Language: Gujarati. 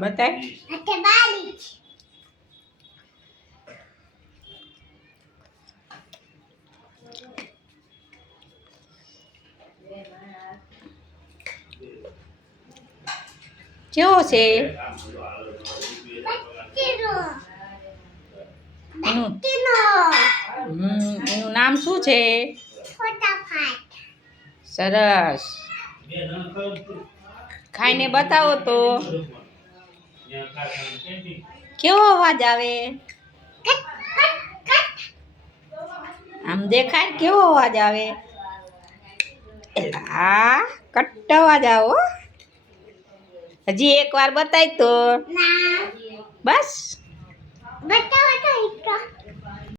બતાય કેવો છે એનું નામ શું છે? સરસ ખાઈને બતાવો તો કેવો અવાજ આવે? આમ દેખાય કેવો અવાજ આવે? આ કટ અવાજ આવો. હજી એક વાર બતાય તો બસ.